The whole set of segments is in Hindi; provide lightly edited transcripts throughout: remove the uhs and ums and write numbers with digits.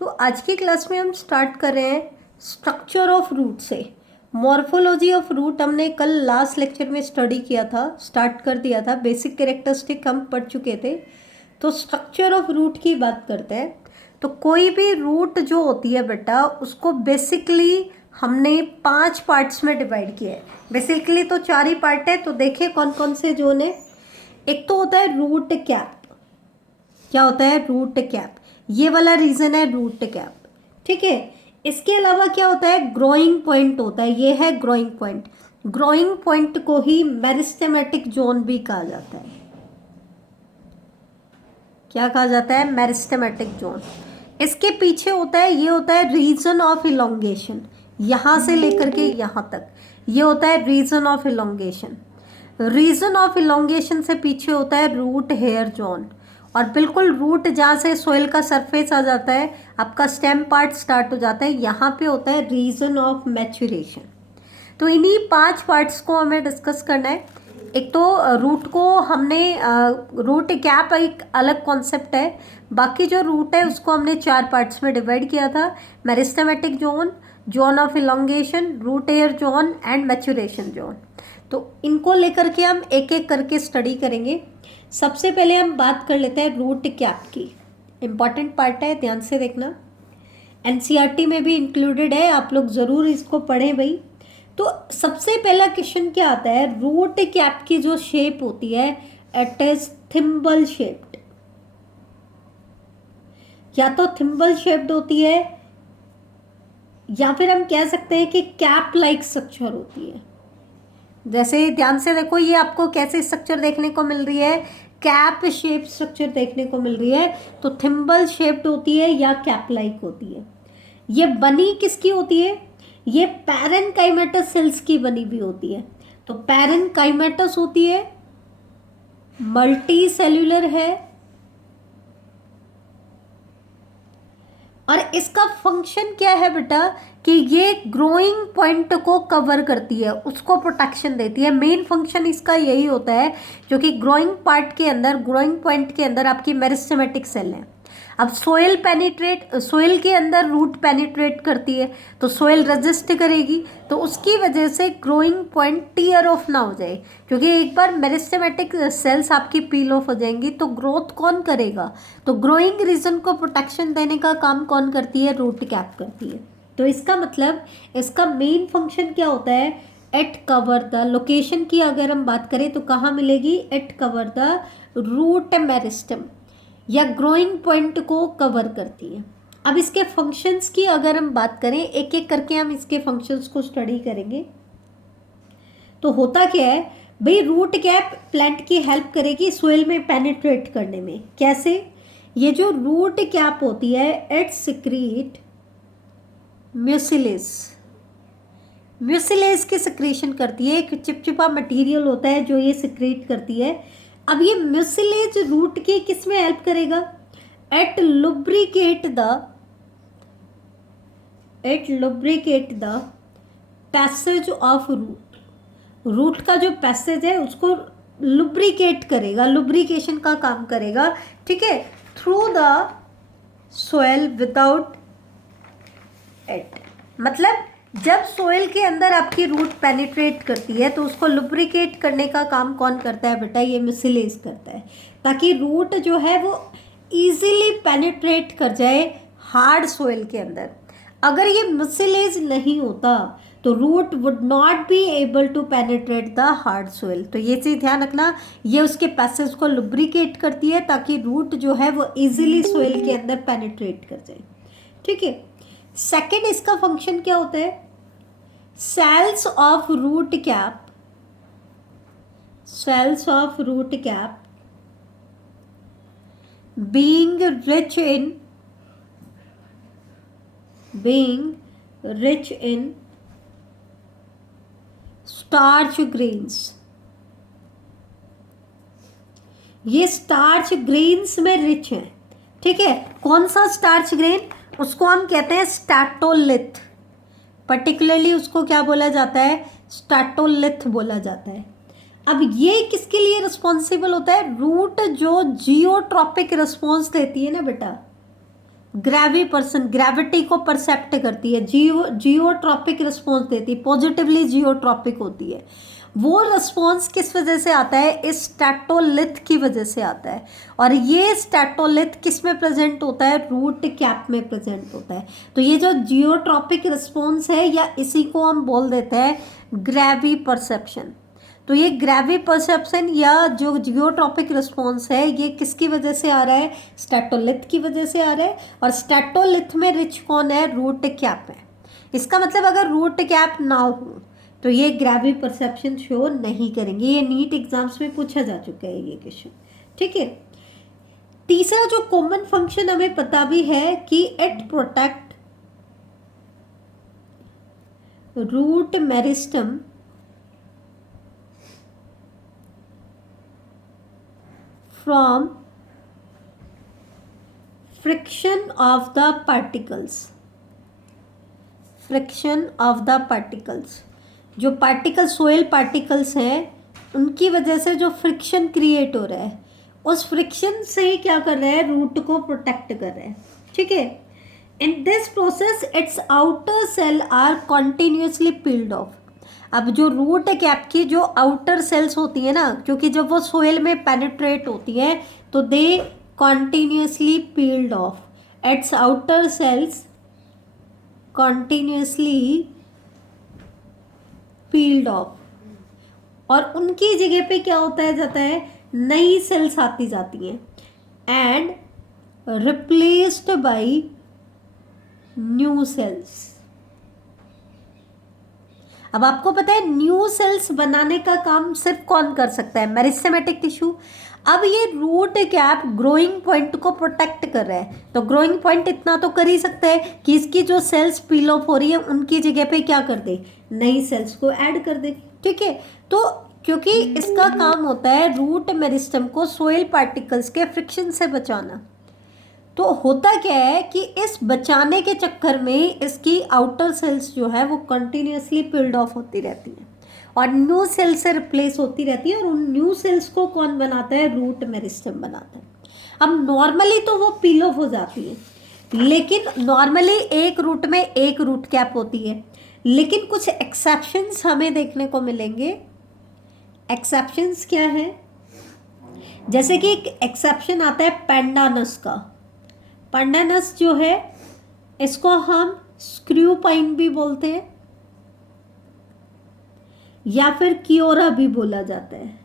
तो आज की क्लास में हम स्टार्ट कर रहे हैं स्ट्रक्चर ऑफ रूट से। मॉर्फोलॉजी ऑफ रूट हमने कल लास्ट लेक्चर में स्टडी किया था, स्टार्ट कर दिया था। बेसिक कैरेक्टरिस्टिक हम पढ़ चुके थे। तो स्ट्रक्चर ऑफ रूट की बात करते हैं। तो कोई भी रूट जो होती है बेटा, उसको बेसिकली हमने 5 पार्ट्स में डिवाइड किया है। बेसिकली तो 4 ही पार्ट है। तो देखिए कौन कौन से जोन है। एक तो होता है रूट कैप। क्या होता है? Root cap. ये वाला रीजन है रूट कैप, ठीक है। इसके अलावा क्या होता है? ग्रोइंग पॉइंट होता है। ये है ग्रोइंग पॉइंट। ग्रोइंग पॉइंट को ही मेरिस्टेमेटिक जोन भी कहा जाता है। क्या कहा जाता है? Meristematic zone. इसके पीछे होता है, ये होता है रीजन ऑफ इलोंगेशन। यहां से लेकर के यहां तक ये होता है region of elongation. Region of elongation से पीछे होता है रूट हेयर जोन। और बिल्कुल रूट जहाँ से सोइल का सरफेस आ जाता है, आपका स्टेम पार्ट स्टार्ट हो जाता है, यहाँ पे होता है रीजन ऑफ मैच्योरेशन। तो इन्हीं 5 पार्ट्स को हमें डिस्कस करना है। एक तो रूट को हमने रूट कैप एक अलग कॉन्सेप्ट है। बाकी जो रूट है उसको हमने 4 पार्ट्स में डिवाइड किया था। Meristematic zone, zone of elongation, root hair zone and maturation zone. तो इनको लेकर के हम एक एक करके स्टडी करेंगे। सबसे पहले हम बात कर लेते हैं रूट कैप की। इम्पॉर्टेंट पार्ट है, ध्यान से देखना। एनसीईआरटी में भी इंक्लूडेड है, आप लोग ज़रूर इसको पढ़ें भाई। तो सबसे पहला क्वेश्चन क्या आता है? रूट कैप की जो शेप होती है, इट इज थिम्बल शेप्ड। या तो थिम्बल शेप्ड होती है, या फिर हम कह सकते हैं कि कैप लाइक स्ट्रक्चर होती है। जैसे ध्यान से देखो, ये आपको कैसे स्ट्रक्चर देखने को मिल रही है? कैप शेप स्ट्रक्चर देखने को मिल रही है। तो थिम्बल शेप्ड होती है या कैप लाइक होती है। ये बनी किसकी होती है? ये पैरेनकाइमेटस सेल्स की बनी हुई होती है। तो पैरेनकाइमेटस होती है, मल्टी सेल्यूलर है, और इसका फंक्शन क्या है बेटा कि ये ग्रोइंग पॉइंट को कवर करती है, उसको प्रोटेक्शन देती है। मेन फंक्शन इसका यही होता है, जो कि ग्रोइंग पार्ट के अंदर, ग्रोइंग पॉइंट के अंदर आपकी मेरिस्टेमेटिक सेल है। अब सोइल के अंदर रूट पेनिट्रेट करती है, तो सोइल रेजिस्ट करेगी, तो उसकी वजह से ग्रोइंग पॉइंट टीयर ऑफ ना हो जाए। क्योंकि एक बार मेरिस्टेमेटिक सेल्स आपकी पील ऑफ हो जाएंगी तो ग्रोथ कौन करेगा? तो ग्रोइंग रीजन को प्रोटेक्शन देने का काम कौन करती है? रूट कैप करती है। तो इसका मतलब, इसका मेन फंक्शन क्या होता है? एट कवर द लोकेशन की अगर हम बात करें तो कहाँ मिलेगी? It cover the root meristem, या ग्रोइंग पॉइंट को कवर करती है। अब इसके फंक्शंस की अगर हम बात करें, एक एक करके हम इसके फंक्शंस को स्टडी करेंगे। तो होता क्या है भाई? रूट कैप प्लांट की हेल्प करेगी सोइल में पेनिट्रेट करने में। कैसे? ये जो रूट कैप होती है, इट सिक्रीट म्यूसिलेज। म्यूसिलेज की सिक्रेशन करती है। एक चिपचिपा मटेरियल होता है जो ये सिक्रेट करती है। अब ये म्यूसिलेज रूट की किस में हेल्प करेगा? It lubricate the passage of root. Root का जो पैसेज है उसको लुब्रिकेट करेगा, लुब्रिकेशन का काम करेगा, ठीक है, through the soil without it. मतलब जब सोइल के अंदर आपकी रूट पेनिट्रेट करती है तो उसको लुब्रिकेट करने का काम कौन करता है बेटा? ये म्यूसिलेज करता है, ताकि रूट जो है वो इजीली पेनिट्रेट कर जाए हार्ड सोइल के अंदर। अगर ये म्यूसिलेज नहीं होता तो root would not be able to penetrate the hard soil. तो ये चीज़ ध्यान रखना, ये उसके पैसेज को लुब्रिकेट करती है ताकि रूट जो है वो इजीली सोइल के अंदर पेनिट्रेट कर जाए, ठीक है। सेकेंड, इसका फंक्शन क्या होता है? cells of root cap being rich in starch grains। ये स्टार्च ग्रेन्स में रिच है, ठीक है। कौन सा स्टार्च ग्रेन? उसको हम कहते हैं स्टैटोलिथ। पर्टिकुलरली उसको क्या बोला जाता है? स्टैटोलिथ बोला जाता है। अब ये किसके लिए रिस्पॉन्सिबल होता है? रूट जो जियोट्रॉपिक रिस्पॉन्स देती है ना बेटा, ग्रेविटी को परसेप्ट करती है, जियोट्रॉपिक रिस्पॉन्स देती है, पॉजिटिवली जियोट्रॉपिक होती है। वो रिस्पॉन्स किस वजह से आता है? इस स्टैटोलिथ की वजह से आता है। और ये स्टैटोलिथ किस में प्रेजेंट होता है? रूट कैप में प्रेजेंट होता है। तो ये जो जियोट्रॉपिक रिस्पॉन्स है, या इसी को हम बोल देते हैं ग्रेवी परसेप्शन। तो ये ग्रेवी परसेप्शन या जो जियोट्रॉपिक रिस्पॉन्स है, ये किसकी वजह से आ रहा है? स्टैटोलिथ की वजह से आ रहा है। और स्टैटोलिथ में रिच कौन है? रूट कैप है। इसका मतलब अगर रूट कैप ना हो तो ये ग्रेवी परसेप्शन शो नहीं करेंगे। ये नीट एग्जाम्स में पूछा जा चुका है ये क्वेश्चन, ठीक है। तीसरा जो कॉमन फंक्शन हमें पता भी है कि it protect root meristem from friction of the particles. Friction of the particles, जो पार्टिकल सोयल पार्टिकल्स हैं उनकी वजह से जो फ्रिक्शन क्रिएट हो रहा है, उस फ्रिक्शन से क्या कर रहा है? रूट को प्रोटेक्ट कर रहा है, ठीक है। In this process it's outer cell are continuously peeled off. अब जो रूट कैप की जो आउटर सेल्स होती है ना, क्योंकि जब वो सोयल में पेनिट्रेट होती है तो they continuously peeled off. Its outer cells continuously peeled off, और उनकी जगह पे क्या होता है जाता है? नई सेल्स आती जाती हैं and replaced by new sales. अब आपको पता है न्यू सेल्स बनाने का काम सिर्फ कौन कर सकता है? Meristematic tissue. अब ये रूट कैप ग्रोइंग पॉइंट को प्रोटेक्ट कर रहा है, तो ग्रोइंग पॉइंट इतना तो कर ही सकता है कि इसकी जो सेल्स पील ऑफ हो रही है उनकी जगह पे क्या कर दे? नई सेल्स को ऐड कर दे, ठीक है। तो क्योंकि इसका काम होता है रूट मेरिस्टम को सोयल पार्टिकल्स के फ्रिक्शन से बचाना, तो होता क्या है कि इस बचाने के चक्कर में इसकी आउटर सेल्स जो है वो कंटिन्यूसली पिल्ड ऑफ होती रहती हैं और न्यू सेल से रिप्लेस होती रहती है। और उन न्यू सेल्स को कौन बनाता है? रूट मेरिस्टम बनाता है। अब नॉर्मली तो वो पील ऑफ हो जाती है, लेकिन नॉर्मली एक रूट में एक रूट कैप होती है, लेकिन कुछ एक्सेप्शंस हमें देखने को मिलेंगे। एक्सेप्शंस क्या है? जैसे कि एक एक्सेप्शन आता है पेंडानस का। पेंडानस जो है इसको हम स्क्रू पाइन भी बोलते हैं या फिर कियोरा भी बोला जाता है।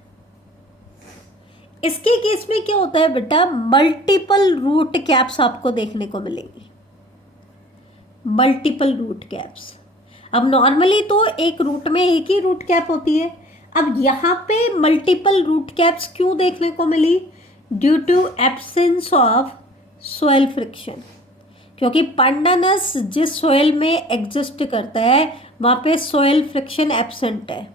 इसके केस में क्या होता है बेटा? मल्टीपल रूट कैप्स आपको देखने को मिलेंगी, मल्टीपल रूट कैप्स। अब नॉर्मली तो एक रूट में एक ही रूट कैप होती है, अब यहाँ पे मल्टीपल रूट कैप्स क्यों देखने को मिली? Due to absence of soil friction, क्योंकि पेंडानस जिस सोयल में एग्जिस्ट करता है वहाँ पे सोयल फ्रिक्शन एब्सेंट है।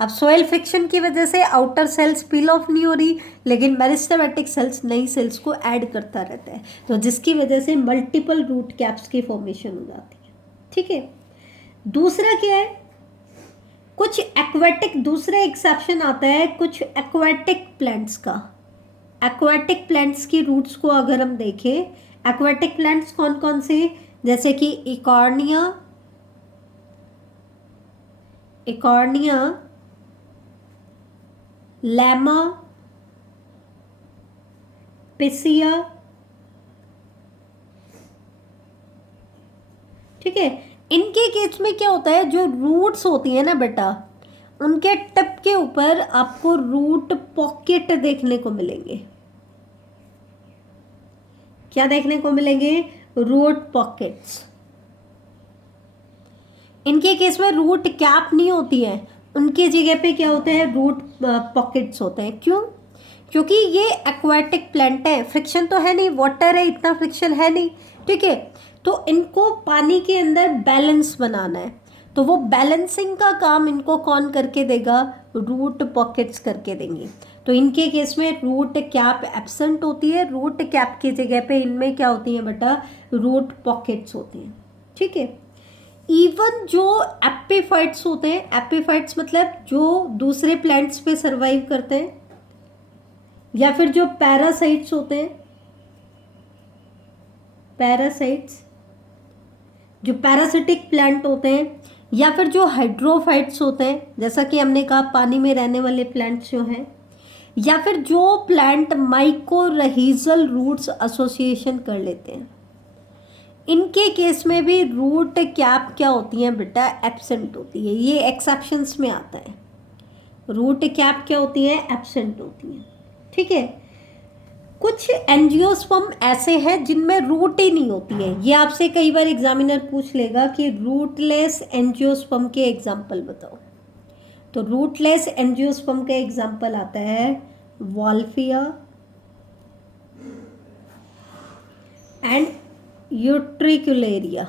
अब सोयल फ्रिक्शन की वजह से आउटर सेल्स पील ऑफ नहीं हो रही, लेकिन मेरिस्टेमेटिक सेल्स नई सेल्स को ऐड करता रहता है, तो जिसकी वजह से मल्टीपल रूट कैप्स की फॉर्मेशन हो जाती है, ठीक है। दूसरा क्या है? कुछ एक्वेटिक, दूसरा एक्सेप्शन आता है कुछ एक्वेटिक प्लांट्स का। एक्वेटिक प्लांट्स की रूट्स को अगर हम देखें, एक्वेटिक प्लांट्स कौन कौन से? जैसे कि इकॉर्निया, लैमा, पिसिया, ठीक है। इनके केस में क्या होता है? जो रूट्स होती है ना बेटा, उनके टिप के ऊपर आपको रूट पॉकेट देखने को मिलेंगे। क्या देखने को मिलेंगे? Root pockets. इनके केस में रूट कैप नहीं होती है, उनकी जगह पे क्या होता है? रूट पॉकेट्स होते हैं। क्यों? क्योंकि ये एक्वाटिक प्लांट है, फ्रिक्शन तो है नहीं, वाटर है, इतना फ्रिक्शन है नहीं, ठीक है। तो इनको पानी के अंदर बैलेंस बनाना है, तो वो बैलेंसिंग का काम इनको कौन करके देगा? रूट पॉकेट्स करके देंगे। तो इनके केस में रूट कैप एब्सेंट होती है, रूट कैप की जगह पे इनमें क्या होती है बेटा? रूट पॉकेट्स होती हैं, ठीक है। इवन जो एपिफाइट्स होते हैं, एपिफाइट्स मतलब जो दूसरे प्लांट्स पे सरवाइव करते हैं, या फिर जो पैरासाइट्स होते हैं, पैरासाइट्स, जो पैरासिटिक प्लांट होते हैं, या फिर जो हाइड्रोफाइट्स होते हैं, जैसा कि हमने कहा पानी में रहने वाले प्लांट्स जो हैं, या फिर जो प्लांट माइकोरहिजल रूट्स एसोसिएशन कर लेते हैं, इनके केस में भी रूट कैप क्या होती है बेटा, एब्सेंट होती है। ये एक्सेप्शंस में आता है। रूट कैप क्या होती है, एब्सेंट होती है। ठीक है। कुछ एंजियोस्पर्म ऐसे हैं जिनमें रूट ही नहीं होती है। ये आपसे कई बार एग्जामिनर पूछ लेगा कि रूटलेस एंजियोस्पर्म के एग्जाम्पल बताओ। तो रूटलेस एंजियोस्पर्म का एग्जाम्पल आता है वॉल्फिया एंड यूट्रिकुलेरिया।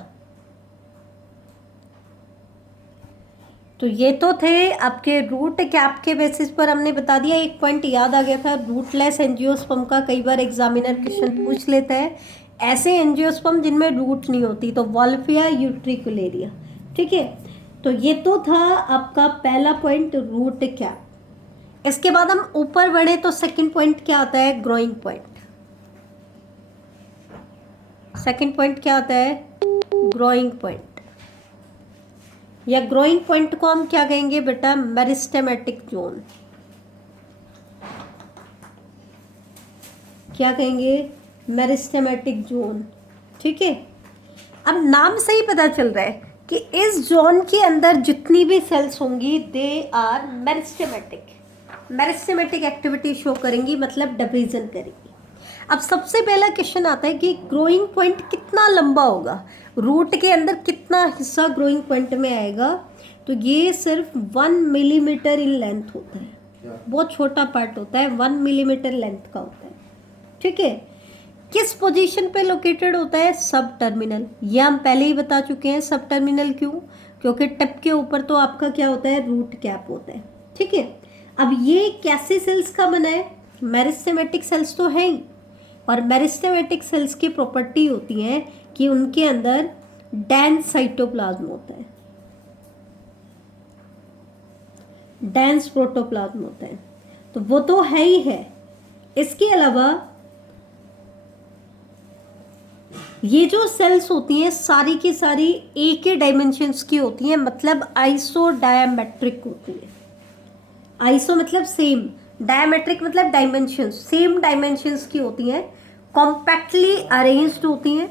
तो ये तो थे आपके रूट कैप के बेसिस पर हमने बता दिया। एक पॉइंट याद आ गया था, रूटलेस एंजियोस्पर्म का कई बार एग्जामिनर क्वेश्चन पूछ लेता है। ऐसे एंजियोस्पर्म जिनमें रूट नहीं होती, तो वॉल्फिया, यूट्रिकुलेरिया। ठीक है। तो ये तो था आपका पहला पॉइंट, रूट कैप। इसके बाद हम ऊपर बढ़े तो सेकंड पॉइंट क्या आता है, ग्रोइंग पॉइंट। सेकंड पॉइंट क्या आता है, ग्रोइंग पॉइंट, या ग्रोइंग पॉइंट को हम क्या कहेंगे बेटा, मेरिस्टेमेटिक जोन। क्या कहेंगे, मेरिस्टेमेटिक जोन। ठीक है। अब नाम से ही पता चल रहा है कि इस जोन के अंदर जितनी भी सेल्स होंगी they are meristematic. Meristematic activity show करेंगी, मतलब डिवीजन करेंगी। अब सबसे पहला क्वेश्चन आता है कि ग्रोइंग पॉइंट कितना लंबा होगा, रूट के अंदर कितना हिस्सा ग्रोइंग पॉइंट में आएगा। तो ये सिर्फ 1 मिलीमीटर इन लेंथ होता है, बहुत छोटा पार्ट होता है, 1 मिलीमीटर लेंथ का होता है। ठीक है। किस पोजीशन पे लोकेटेड होता है, सब टर्मिनल। ये हम पहले ही बता चुके हैं। सब टर्मिनल क्यों, क्योंकि टिप के ऊपर तो आपका क्या होता है, रूट कैप होता है। ठीक है। अब ये कैसे सेल्स का बना है, मेरिस्टेमेटिक सेल्स तो है ही, और मेरिस्टेमेटिक सेल्स की प्रॉपर्टी होती है कि उनके अंदर डेंस साइटोप्लाज्म होता है, डेंस प्रोटोप्लाज्म होता है। तो वो तो है ही है। इसके अलावा ये जो सेल्स होती हैं सारी की सारी एक ही डायमेंशंस की होती हैं, मतलब आइसो डायमेट्रिक होती है। आइसो मतलब सेम, डायमेट्रिक मतलब डायमेंशंस, सेम डायमेंशंस की होती हैं, कॉम्पैक्टली अरेंज्ड होती हैं,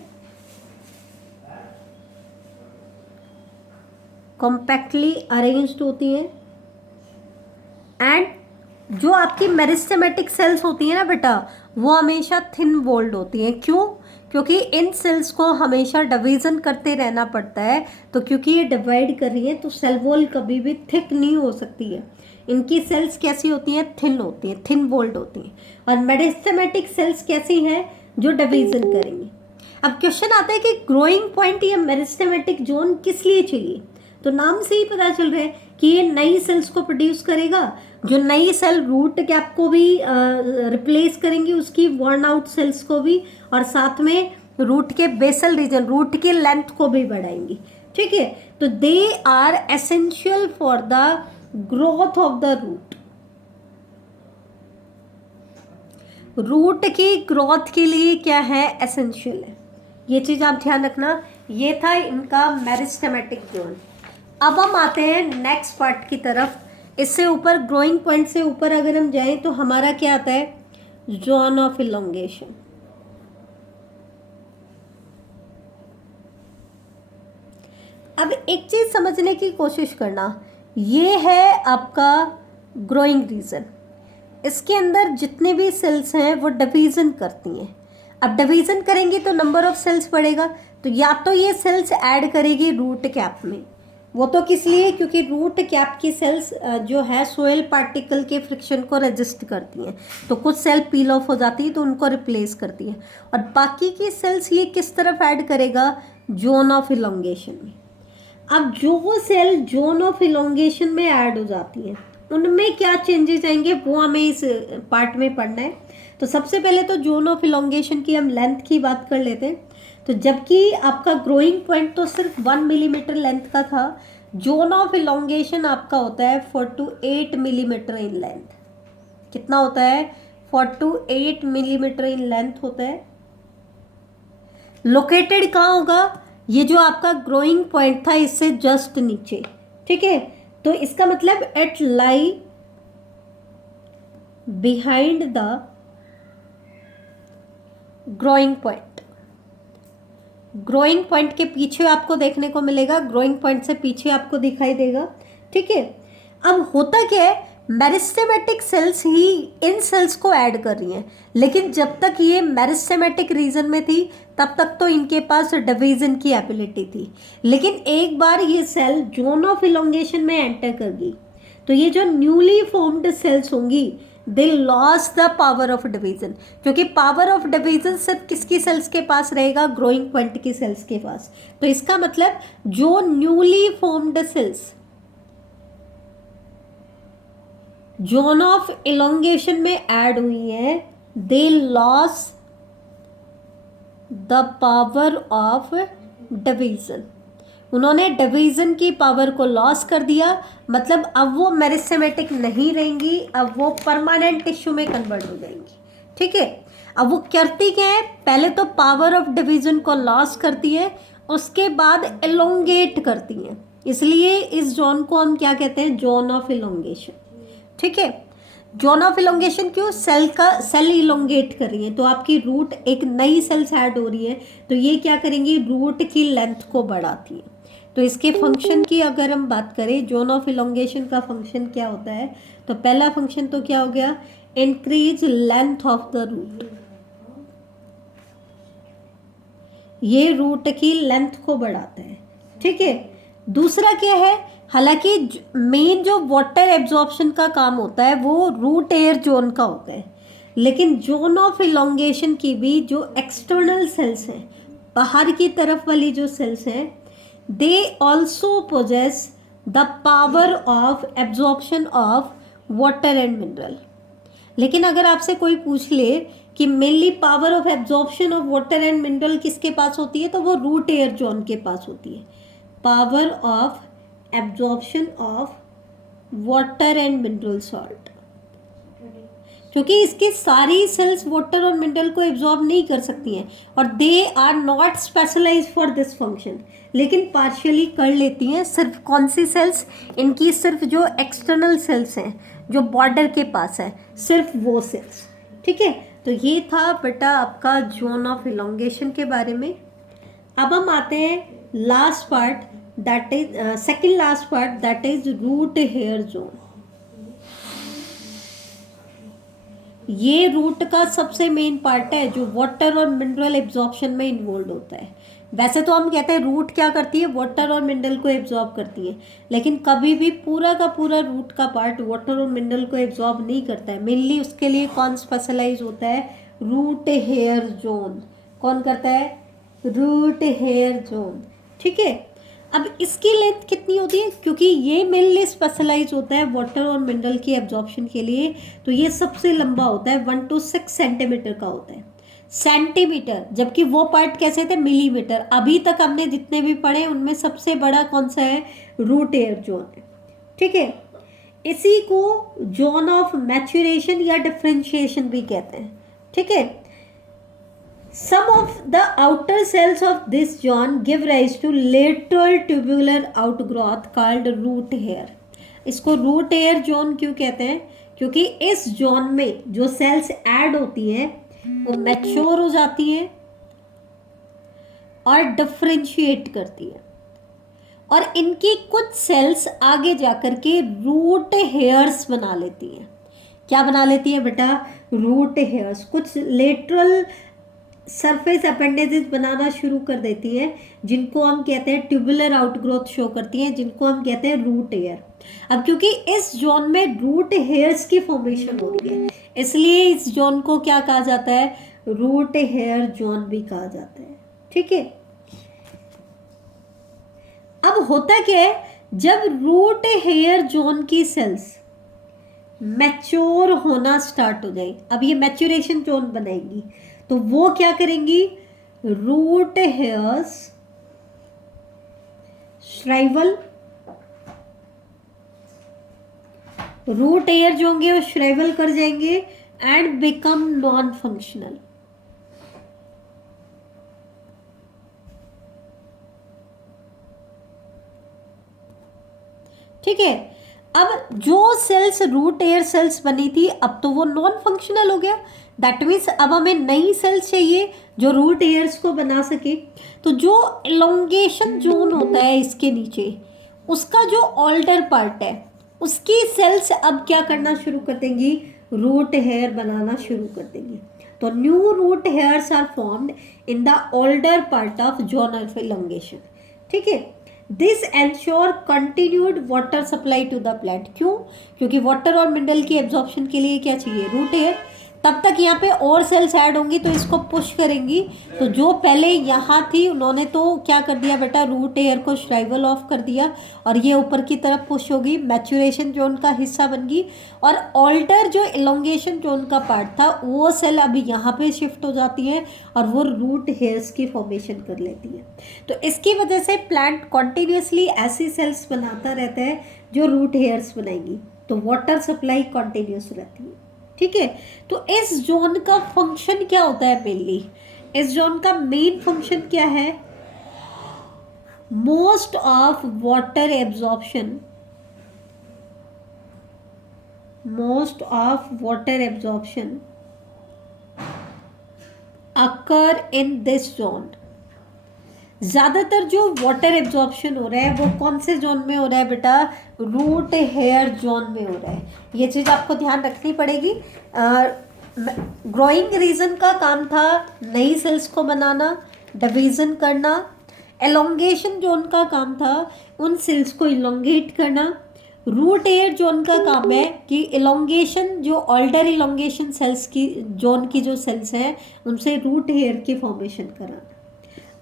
कॉम्पैक्टली अरेंज्ड होती हैं। एंड जो आपकी मेरिस्टेमेटिक सेल्स होती हैं ना बेटा, वो हमेशा थिन वॉल्ड होती हैं। क्यों, क्योंकि इन सेल्स को हमेशा डिवीजन करते रहना पड़ता है। तो क्योंकि ये डिवाइड कर रही है तो सेल वॉल कभी भी थिक नहीं हो सकती है। इनकी सेल्स कैसी होती हैं, थिन होती हैं, थिन वॉल्ड होती हैं। और मेरिस्टेमेटिक सेल्स कैसी हैं, जो डिवीजन करेंगी। अब क्वेश्चन आता है कि ग्रोइंग पॉइंट या मेरिस्टेमेटिक जोन किस लिए चाहिए। तो नाम से ही पता चल रहा है कि ये नई सेल्स को प्रोड्यूस करेगा, जो नई सेल रूट कैप को भी रिप्लेस करेंगी, उसकी वर्न आउट सेल्स को भी, और साथ में रूट के बेसल रीजन, रूट की लेंथ को भी बढ़ाएंगी। ठीक है। तो they are essential for the growth of the root. Root की ग्रोथ के लिए क्या है, एसेंशियल है। ये चीज आप ध्यान रखना। ये था इनका मेरिस्टेमेटिक जोन। अब हम आते हैं नेक्स्ट पार्ट की तरफ। इससे ऊपर ग्रोइंग पॉइंट से ऊपर अगर हम जाएं तो हमारा क्या आता है, जोन ऑफ इलोंगेशन। अब एक चीज समझने की कोशिश करना, ये है आपका ग्रोइंग रीजन। इसके अंदर जितने भी सेल्स हैं वो डिवीजन करती हैं। अब डिवीजन करेंगी तो नंबर ऑफ सेल्स बढ़ेगा। तो या तो ये सेल्स ऐड करेगी रूट कैप में, वो तो किस लिए, क्योंकि रूट कैप की सेल्स जो है सोयल पार्टिकल के फ्रिक्शन को रेजिस्ट करती हैं। तो कुछ सेल पील ऑफ हो जाती है तो उनको रिप्लेस करती है। और बाकी की सेल्स ये किस तरफ ऐड करेगा, जोन ऑफ इलोंगेशन में। अब जो सेल जोन ऑफ इलोंगेशन में ऐड हो जाती हैं उनमें क्या चेंजेस आएंगे, वो हमें इस पार्ट में पढ़ना है। तो सबसे पहले तो जोन ऑफ इलोंगेशन की हम लेंथ की बात कर लेते हैं। तो जबकि आपका ग्रोइंग पॉइंट तो सिर्फ 1 मिलीमीटर लेंथ का था, जोन ऑफ इलोंगेशन आपका होता है 4 to 8 मिलीमीटर इन लेंथ। कितना होता है, 4 to 8 मिलीमीटर इन लेंथ होता है। लोकेटेड कहाँ होगा, ये जो आपका ग्रोइंग पॉइंट था इससे जस्ट नीचे, ठीक है। तो इसका मतलब it lie behind the growing point, growing point के पीछे आपको देखने को मिलेगा, ग्रोइंग पॉइंट से पीछे आपको दिखाई देगा, ठीक है। अब होता क्या है, मेरिस्टेमेटिक सेल्स ही इन सेल्स को ऐड कर रही हैं, लेकिन जब तक ये मेरिस्टेमेटिक रीजन में थी तब तक तो इनके पास डिवीजन की एबिलिटी थी, लेकिन एक बार ये सेल जोन ऑफ इलोंगेशन में एंटर कर गई तो ये जो न्यूली फॉर्म्ड सेल्स होंगी they loss the power of division, क्योंकि पावर ऑफ डिवीजन सिर्फ किसकी सेल्स के पास रहेगा, ग्रोइंग पॉइंट की सेल्स के पास। तो इसका मतलब जो newly formed cells zone of elongation में ऐड हुई है they loss the power of division, उन्होंने डिवीजन की पावर को लॉस कर दिया, मतलब अब वो मेरिस्टेमेटिक नहीं रहेंगी, अब वो परमानेंट टिश्यू में कन्वर्ट हो जाएंगी, ठीक है। अब वो करती क्या है, पहले तो पावर ऑफ डिवीजन को लॉस करती है, उसके बाद एलोंगेट करती हैं, इसलिए इस जोन को हम क्या कहते हैं, जोन ऑफ इलोंगेशन, ठीक है। जोन ऑफ इलोंगेशन क्यों, सेल इलोंगेट कर रही है, तो आपकी रूट एक नई सेल्स ऐड हो रही है तो ये क्या करेंगी, रूट की लेंथ को बढ़ाती है। तो इसके फंक्शन की अगर हम बात करें, जोन ऑफ इलोंगेशन का फंक्शन क्या होता है, तो पहला फंक्शन तो क्या हो गया, increase length of the root, ये रूट की लेंथ को बढ़ाता है, ठीक है। दूसरा क्या है, हालांकि मेन जो वाटर एब्जॉर्प्शन का काम होता है वो रूट एयर जोन का होता है, लेकिन जोन ऑफ इलोंगेशन की भी जो एक्सटर्नल सेल्स हैं, बाहर की तरफ वाली जो सेल्स हैं, they also possess the power of absorption of water and mineral. लेकिन अगर आपसे कोई पूछ ले कि mainly power of absorption of water and mineral किसके पास होती है, तो वो रूट एयर जोन के पास होती है, power of absorption of water and mineral salt, क्योंकि इसकी सारी सेल्स वाटर और मिनरल को एब्जॉर्ब नहीं कर सकती हैं और they are not specialize for this function, लेकिन पार्शियली कर लेती हैं। सिर्फ कौन सी सेल्स, इनकी सिर्फ जो एक्सटर्नल सेल्स हैं जो बॉर्डर के पास है, सिर्फ वो सेल्स, ठीक है। तो ये था बेटा आपका जोन ऑफ इलोंगेशन के बारे में। अब हम आते हैं last part, that is second last part, that is root hair zone. ये रूट का सबसे मेन पार्ट है जो वाटर और मिनरल एब्जॉर्प्शन में इन्वॉल्व होता है। वैसे तो हम कहते हैं रूट क्या करती है, वाटर और मिनरल को एब्जॉर्ब करती है, लेकिन कभी भी पूरा का पूरा रूट का पार्ट वाटर और मिनरल को एब्जॉर्ब नहीं करता है। मेनली उसके लिए कौन स्पेशलाइज होता है, रूट हेयर जोन। कौन करता है, रूट हेयर जोन, ठीक है। अब इसकी लेंथ कितनी होती है, क्योंकि ये मेनली स्पेशलाइज होता है वाटर और मिनरल की एब्जॉर्प्शन के लिए, तो ये सबसे लंबा होता है, 1 to 6 सेंटीमीटर का होता है, सेंटीमीटर, जबकि वो पार्ट कैसे थे, मिलीमीटर। अभी तक हमने जितने भी पढ़े उनमें सबसे बड़ा कौन सा है, रूट एयर जोन है, ठीक है। इसी को जोन ऑफ मैच्योरेशन या डिफरेंशिएशन भी कहते हैं, ठीक है। Some of the outer cells of this zone give rise to lateral tubular outgrowth called root hair. इसको रूट एयर जोन क्यों कहते हैं, क्योंकि इस जोन में जो सेल्स ऐड होती हैं वो मैच्योर हो जाती हैं और डिफरेंशिएट करती है, और इनकी कुछ सेल्स आगे जाकर के रूट हेयर्स बना लेती हैं। क्या बना लेती है बेटा, रूट हेयर्स। कुछ लेटरल सरफेस अपेंडेजेस बनाना शुरू कर देती है, जिनको हम कहते हैं ट्यूबुलर आउटग्रोथ शो करती हैं, जिनको हम कहते हैं रूट हेयर। अब क्योंकि इस जोन में रूट हेयर्स की फॉर्मेशन हो रही है, इसलिए इस जोन को क्या कहा जाता है, रूट हेयर जोन भी कहा जाता है, ठीक है। अब होता क्या है, जब रूट हेयर जोन की सेल्स मैच्योर होना स्टार्ट हो जाए, अब ये मैच्योरेशन जोन बनाएंगी, तो वो क्या करेंगी, रूट हेयर्स श्राइवल, रूट हेयर जो होंगे वो श्राइवल कर जाएंगे एंड बिकम नॉन फंक्शनल। ठीक है। अब जो सेल्स रूट हेयर सेल्स बनी थी अब तो वो नॉन फंक्शनल हो गया, दैट मीन्स अब हमें नई सेल्स चाहिए जो रूट हेयर्स को बना सके। तो जो एलोंगेशन जोन होता है इसके नीचे, उसका जो ऑल्डर पार्ट है उसकी सेल्स अब क्या करना शुरू कर देंगी, रूट हेयर बनाना शुरू कर देंगी। तो new root hairs are formed in the older part of zone of elongation. ठीक है, this ensure continued water supply to the plant. क्यों? क्योंकि वाटर और मिनरल की एब्जॉर्प्शन के लिए क्या चाहिए, रूट हेयर। तब तक यहाँ पे और सेल्स ऐड होंगी तो इसको पुश करेंगी। तो जो पहले यहाँ थी उन्होंने तो क्या कर दिया बेटा, रूट हेयर को श्राइवल ऑफ कर दिया और ये ऊपर की तरफ पुश होगी, मैच्योरेशन जोन का हिस्सा बन गई। और ऑल्टर जो एलोंगेशन जोन का पार्ट था वो सेल अभी यहाँ पे शिफ्ट हो जाती है और वो रूट हेयर्स की फॉर्मेशन कर लेती है। तो इसकी वजह से प्लांट कॉन्टिन्यूसली ऐसी सेल्स बनाता रहता है जो रूट हेयर्स बनाएंगी। तो वाटर सप्लाई कॉन्टिन्यूस रहती है। ठीक है, तो इस जोन का फंक्शन क्या होता है, मेनली इस जोन का मेन फंक्शन क्या है, most of water absorption, most of water absorption occur in this zone. ज़्यादातर जो वाटर एब्जॉर्प्शन हो रहा है वो कौन से जोन में हो रहा है बेटा, रूट हेयर जोन में हो रहा है। ये चीज़ आपको ध्यान रखनी पड़ेगी। ग्रोइंग रीजन का काम था नई सेल्स को बनाना, डिवीजन करना। एलोंगेशन जोन का काम था उन सेल्स को इलोंगेट करना। रूट हेयर जोन का काम है कि इलोंगेशन, जो ऑल्डर इलोंगेशन सेल्स की जोन की जो सेल्स हैं उनसे रूट हेयर की फॉर्मेशन कराना।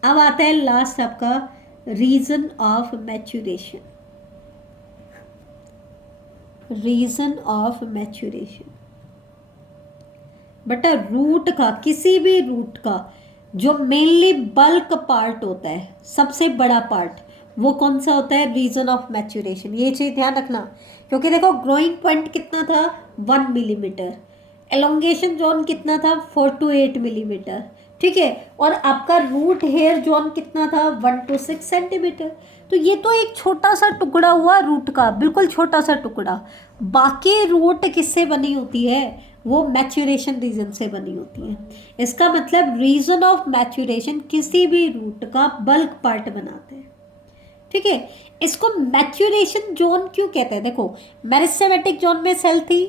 अब आता है लास्ट आपका region of maturation. Region of maturation बेटा, रूट का, किसी भी रूट का जो मेनली बल्क पार्ट होता है, सबसे बड़ा पार्ट, वो कौन सा होता है, रीजन ऑफ मैच्योरेशन। ये चीज़ ध्यान रखना, क्योंकि देखो ग्रोइंग पॉइंट कितना था 1 मिलीमीटर, एलोंगेशन जोन कितना था 4 to 8 मिलीमीटर। ठीक है, और आपका रूट हेयर जोन कितना था 1 to 6 सेंटीमीटर। तो ये तो एक छोटा सा टुकड़ा हुआ रूट का, बिल्कुल छोटा सा टुकड़ा। बाकी रूट किससे बनी होती है, वो मैच्योरेशन रीजन से बनी होती है। इसका मतलब रीजन ऑफ मैच्योरेशन किसी भी रूट का बल्क पार्ट बनाते हैं। ठीक है, इसको मैच्योरेशन जोन क्यों कहते हैं, देखो मेरिस्टेमेटिक जोन में सेल थी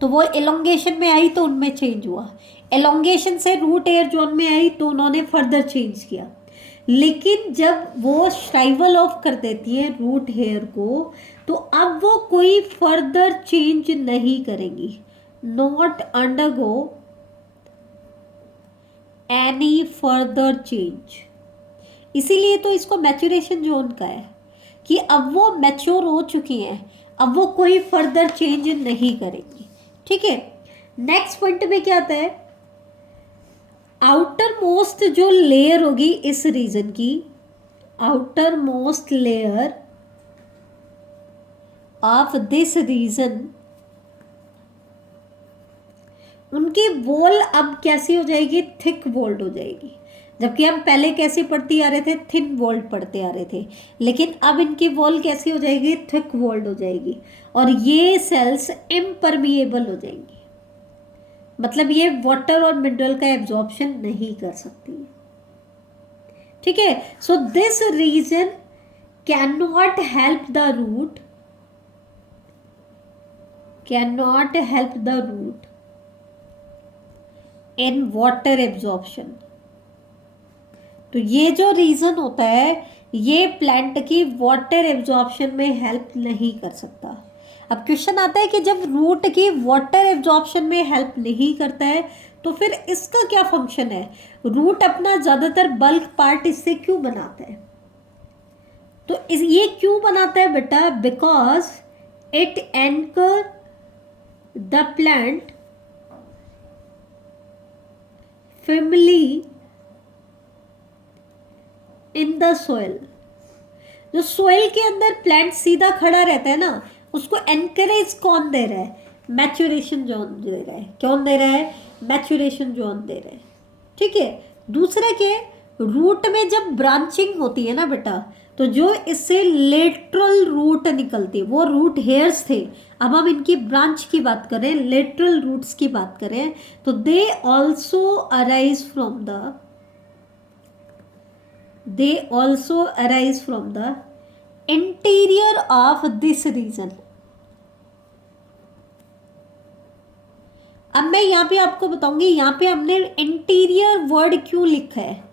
तो वो एलोंगेशन में आई तो उनमें चेंज हुआ, एलोंगेशन से रूट हेयर जोन में आई तो उन्होंने फर्दर चेंज किया। लेकिन जब वो श्राइवल ऑफ कर देती है रूट हेयर को, तो अब वो कोई फर्दर चेंज नहीं करेंगी, not undergo any further change. इसीलिए तो इसको मैच्योरेशन जोन का है कि अब वो मैच्योर हो चुकी हैं, अब वो कोई फर्दर चेंज नहीं करेंगी। ठीक है, नेक्स्ट पॉइंट में क्या आता है, आउटर मोस्ट जो लेयर होगी इस रीजन की, outer most layer of this region, उनकी वॉल अब कैसी हो जाएगी, थिक वॉल्ड हो जाएगी। जबकि हम पहले कैसे पढ़ती आ रहे थे, थिन वॉल्ड पढ़ते आ रहे थे, लेकिन अब इनकी वॉल कैसी हो जाएगी, थिक वॉल्ड हो जाएगी। और ये सेल्स इम्परमिएबल हो जाएंगी, मतलब ये वाटर और मिनरल का एब्जॉर्प्शन नहीं कर सकती। ठीक है, so this region can not help the root, can not help the root in water absorption. तो ये जो रीजन होता है ये प्लांट की वाटर एब्जॉर्प्शन में हेल्प नहीं कर सकता। अब क्वेश्चन आता है कि जब रूट की वाटर एब्जॉर्प्शन में हेल्प नहीं करता है तो फिर इसका क्या फंक्शन है, रूट अपना ज़्यादातर बल्क पार्ट इससे क्यों बनाता है। तो ये क्यों बनाता है बेटा, because it anchor the plant family in the soil. जो सोइल के अंदर प्लांट सीधा खड़ा रहता है ना, उसको एनकरेज कौन दे रहा है, मैच्योरेशन जोन दे रहा है। कौन दे रहा है, मैच्योरेशन जोन दे रहा है। ठीक है, दूसरे के रूट में जब ब्रांचिंग होती है ना बेटा, तो जो इससे लेटरल रूट निकलती, वो रूट हेयर्स थे। अब हम इनकी ब्रांच की बात करें, लेटरल रूट्स की बात करें, तो they also arise from the interior of this region. अब मैं यहाँ पे आपको बताऊंगी, यहाँ पे हमने इंटीरियर वर्ड क्यों लिखा है,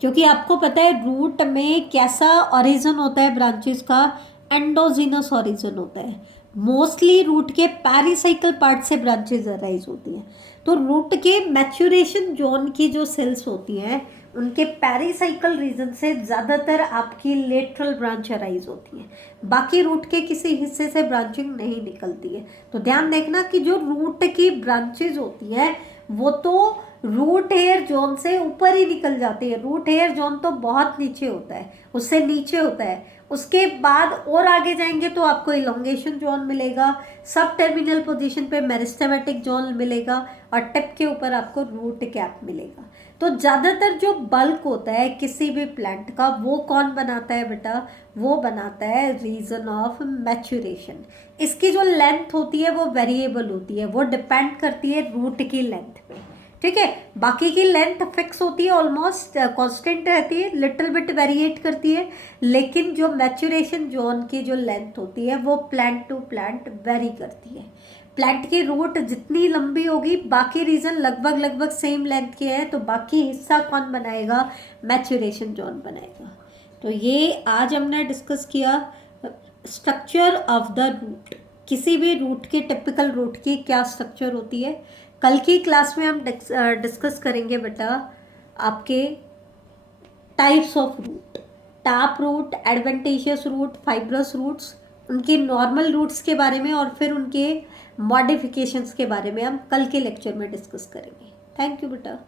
क्योंकि आपको पता है रूट में कैसा ओरिजिन होता है ब्रांचेस का, एंडोजीनस ओरिजिन होता है। मोस्टली रूट के पेरिसाइकल पार्ट से ब्रांचेस अराइज होती हैं। तो रूट के मैच्योरेशन जोन की जो सेल्स होती हैं उनके पेरिसाइकल रीजन से ज़्यादातर आपकी लेटरल ब्रांच अराइज होती है, बाकी रूट के किसी हिस्से से ब्रांचिंग नहीं निकलती है। तो ध्यान देखना कि जो रूट की ब्रांचेज होती हैं वो तो रूट हेयर जोन से ऊपर ही निकल जाती है। रूट हेयर जोन तो बहुत नीचे होता है, उससे नीचे होता है। उसके बाद और आगे जाएंगे तो आपको इलोंगेशन जोन मिलेगा, सब टर्मिनल पोजीशन पे मेरिस्टेमेटिक जोन मिलेगा और टिप के ऊपर आपको रूट कैप मिलेगा। तो ज़्यादातर जो बल्क होता है किसी भी प्लांट का वो कौन बनाता है बेटा, वो बनाता है रीजन ऑफ मैच्योरेशन। इसकी जो लेंथ होती है वो वेरिएबल होती है, वो डिपेंड करती है रूट की लेंथ पे, ठीक है। बाकी की लेंथ फिक्स होती है, ऑलमोस्ट कांस्टेंट रहती है, लिटिल बिट वेरिएट करती है, लेकिन जो मैच्योरेशन जोन की जो लेंथ होती है वो प्लांट टू प्लांट वेरी करती है। प्लांट की रूट जितनी लंबी होगी बाकी रीजन लगभग सेम लेंथ के हैं, तो बाकी हिस्सा कौन बनाएगा, मैच्योरेशन जोन बनाएगा। तो ये आज हमने डिस्कस किया स्ट्रक्चर ऑफ द रूट, किसी भी रूट के टिपिकल रूट की क्या स्ट्रक्चर होती है। कल की क्लास में हम डिस्कस करेंगे बेटा आपके types of root, tap root, adventitious root, fibrous roots, उनकी नॉर्मल रूट्स के बारे में और फिर उनके मॉडिफिकेशंस के बारे में हम कल के लेक्चर में डिस्कस करेंगे। थैंक यू बेटा।